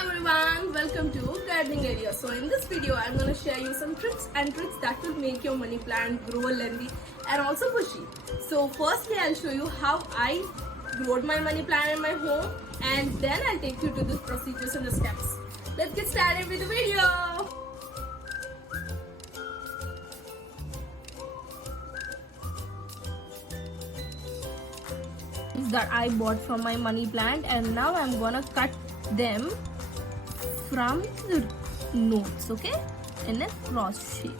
everyone, welcome to gardening area. So in this video I'm going to share you some tips and tricks that will make your money plant grow lengthy and also bushy. So firstly I'll show you how I growed my money plant in my home, and then I'll take you to the procedures and the steps. Let's get started with the video. That I bought from my money plant, and now I'm gonna cut them from the nodes, okay, in a cross shape.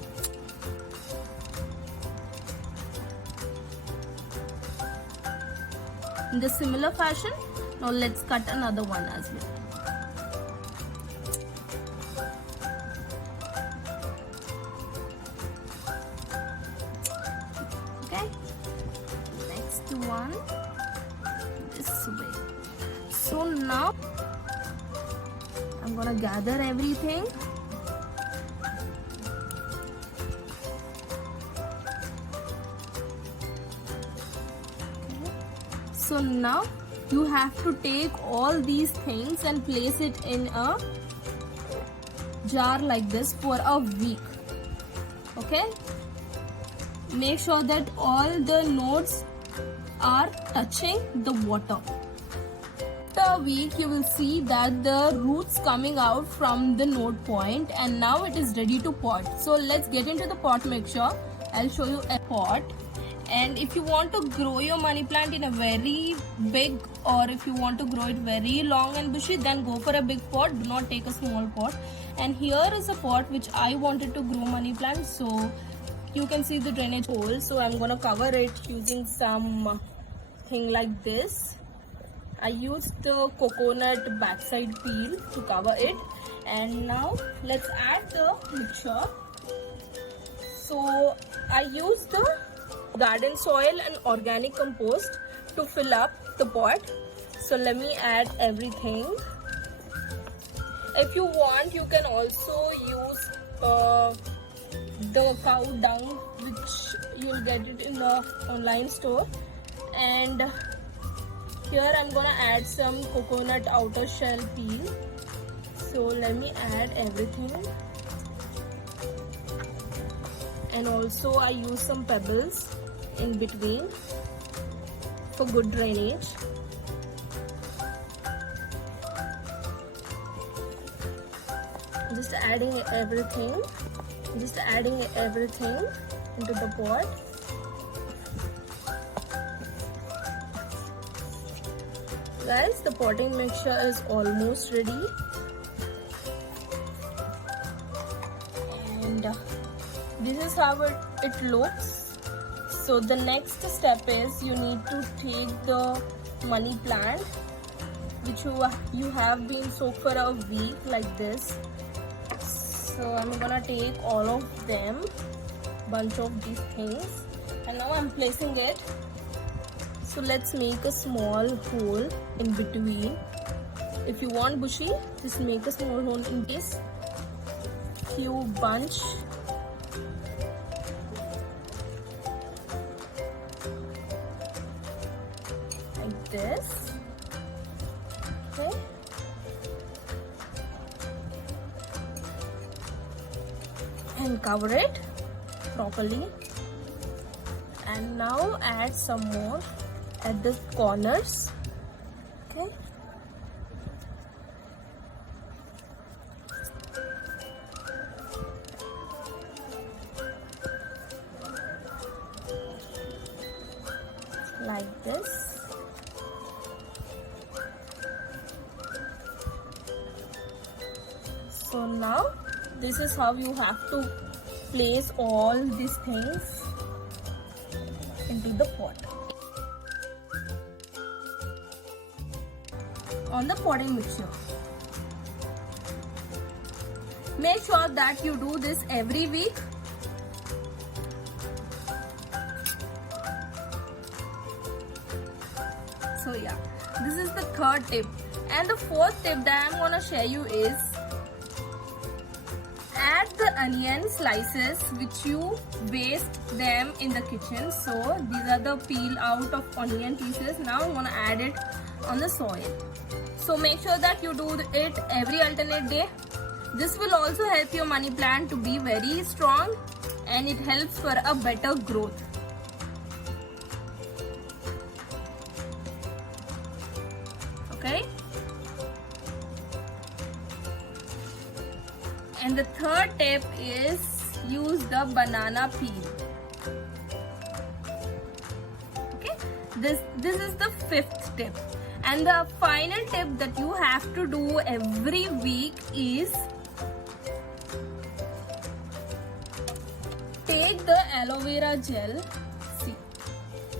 In the similar fashion, now let's cut another one as well. Okay, next one. This way. So now I'm gonna gather everything. Okay. So now you have to take all these things and place it in a jar like this for a week. Okay, make sure that all the nodes are touching the water. After a week you will see that the roots coming out from the node point, and now it is ready to pot. So let's get into the pot mixture. I'll show you a pot, and if you want to grow your money plant in a very big, or if you want to grow it very long and bushy, then go for a big pot. Do not take a small pot. And here is a pot which I wanted to grow money plant, so you can see the drainage hole. So I'm gonna cover it using some thing like this. I used the coconut backside peel to cover it, and now let's add the mixture. So I used the garden soil and organic compost to fill up the pot. So let me add everything. If you want, you can also use the cow dung, which you'll get it in the online store. And here I'm gonna add some coconut outer shell peel. So let me add everything, and also I use some pebbles in between for good drainage. Just adding everything into the pot. Guys, the potting mixture is almost ready, and this is how it looks. So the next step is you need to take the money plant which you have been soaked for a week like this. So I'm gonna take all of them, bunch of these things, and now I'm placing it. So let's make a small hole in between. If you want bushy, just make a small hole in this. Few bunch. Like this. Okay. And cover it properly. And now add some more at the corners. Okay, like this. So now this is how you have to place all these things into the pot. On the potting mixture, make sure that you do this every week. So yeah, this is the third tip. And the fourth tip that I'm gonna share you is add add the onion slices which you waste them in the kitchen. So these are the peel out of onion pieces. Now I'm gonna add it on the soil. So make sure that you do it every alternate day. This will also help your money plant to be very strong, and it helps for a better growth. Okay. And the third tip is use the banana peel. Okay, this is the fifth tip. And the final tip that you have to do every week is take the aloe vera gel. See,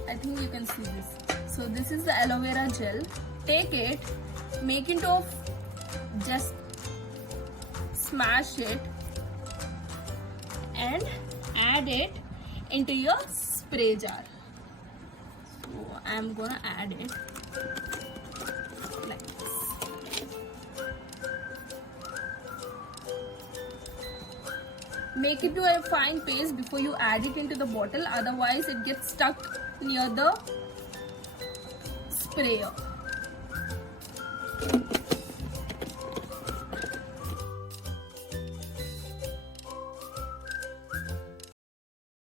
I think you can see this. So this is the aloe vera gel. Take it, make into a, just smash it and add it into your spray jar. So I'm gonna add it like this. Make it to a fine paste before you add it into the bottle, otherwise it gets stuck near the sprayer.